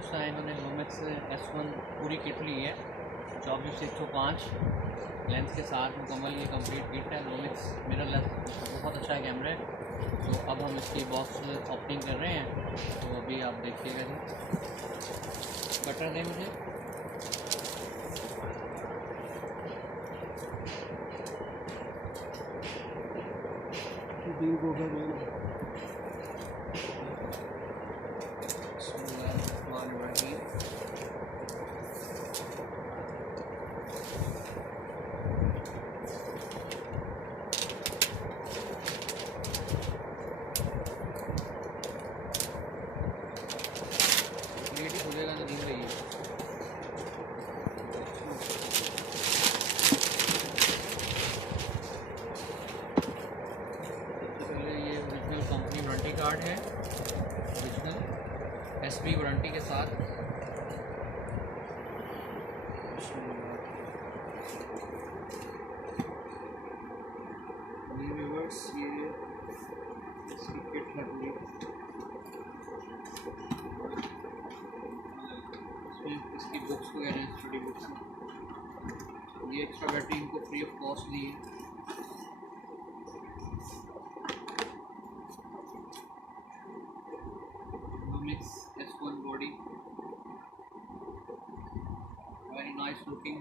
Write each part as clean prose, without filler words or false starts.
दोस्त हैं, इन्होंने लूमिक्स S1 पूरी किट ली है 24-105 लेंस के साथ मुकम्मल। ये कंप्लीट किट है लूमिक्स मिररलेस, बहुत अच्छा कैमरा है। तो अब हम इसकी बॉक्स ओपनिंग कर रहे हैं, तो अभी आप देखिएगा जी। कटर दें मुझे। खुलेगा तो दिख रही है। सबसे पहले ये ओरिजिनल कंपनी वारंटी कार्ड है, ओरिजिनल एसपी वारंटी के साथ। ये इसकी किट लगी है, इसकी बुक्स वगैरह हैं, स्टडी बुक्स हैं। ये एक्स्ट्रा बैटरी इनको फ्री ऑफ कॉस्ट दी है। Lumix S1 body, very nice looking.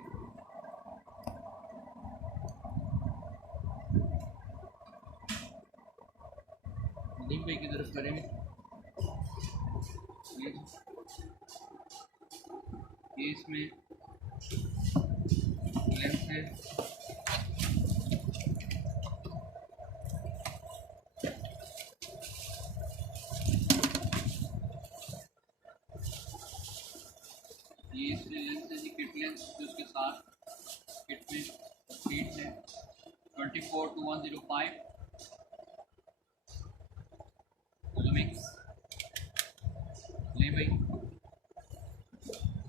नीम भाई की तरफ करेंगे। ये इसमें लेंस है, ये इसमें लेंस है जी, किट लेंस जो उसके साथ किट में फीड है 24-105 लूमिक्स। ले भाई,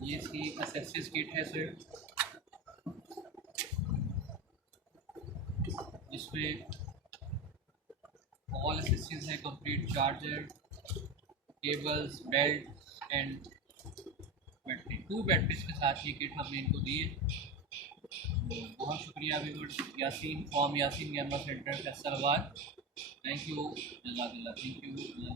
ये इसकी एक्सेसरीज किट है सर, जिसमें ऑल एक्सेसरीज है complete, charger, cables, belt and battery. 2 batteries के साथ ये किट हमने इनको दी है। बहुत शुक्रिया अभी Yasin from Yasin camera centre Faisalabad. Thank you, जज़ाकल्लाह, थैंक यू।